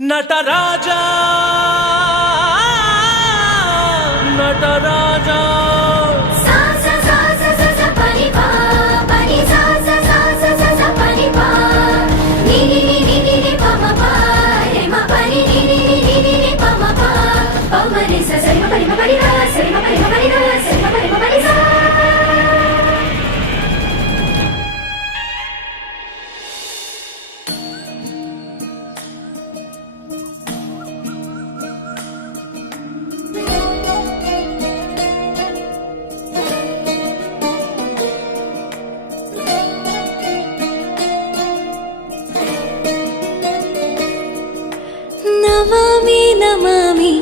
ನಟರಾಜ ನಟರಾಜ ನಮಾಮಿ ನಮಾಮಿ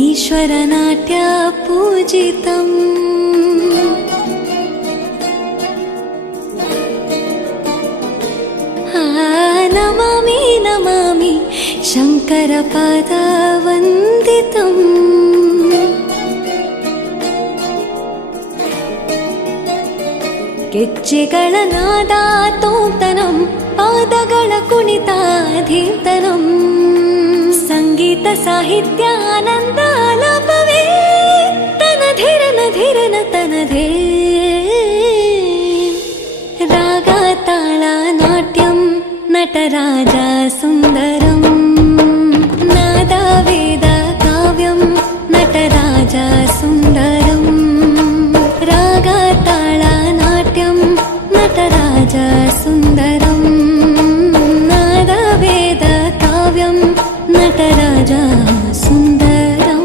ಈಶ್ವರ ನಾಟ್ಯ ಪೂಜಿತಂ ನಮಾಮಿ ನಮಾಮಿ ಶಂಕರ ಪಾದ ವಂದಿತಂ ಗೆಜ್ಜೆಗಳ ನಾದ ತೋಂತನಂ ಪಾದಗಳ ಕುಣಿತಾಧೀರ್ತನಂ ಸಂಗೀತ ಸಾಹಿತ್ಯ ಆನಂದ ಆಲಾಪವೇ ತನಧಿರನ ಧಿರನ ತನಧೇ ರಾಗ ತಾಳ ನಾಟ್ಯಂ ನಟರಾಜ ಸುಂದರಂ ನಾದ ವೇದ ಕಾವ್ಯಂ ನಟರಾಜ ಸುಂದರಂ ರಾಗ ತಾಳ ನಾಟ್ಯಂ ನಟರಾಜ ಸುಂದರಂ ನಾದ ವೇದ ಕಾವ್ಯಂ ನಟರಾಜ ಸುಂದರಂ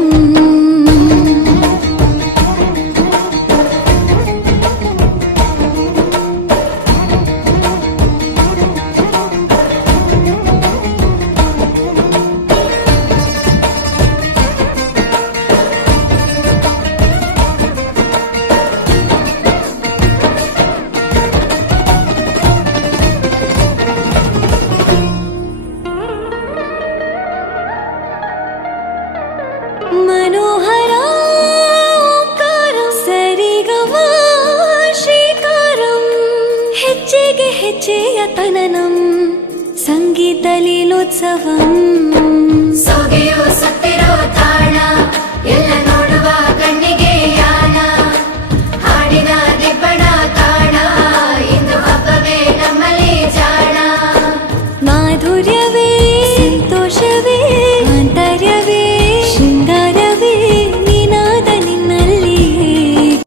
मनोहर ओंकारं सरिगम ಶ್ರೀಕಾರಂ ಹೆಜ್ಜೆಗೆ ಹೆಜ್ಜೆಯ ತನನಂ ಸಂಗೀತ ಲೀಲೋತ್ಸವಂ ಸೊಗೆಯೋ ಸತ್ತಿರೋ ತಾಳ ಎಲ್ಲ ನೋಡುವ ಕಣ್ಣಿಗೆ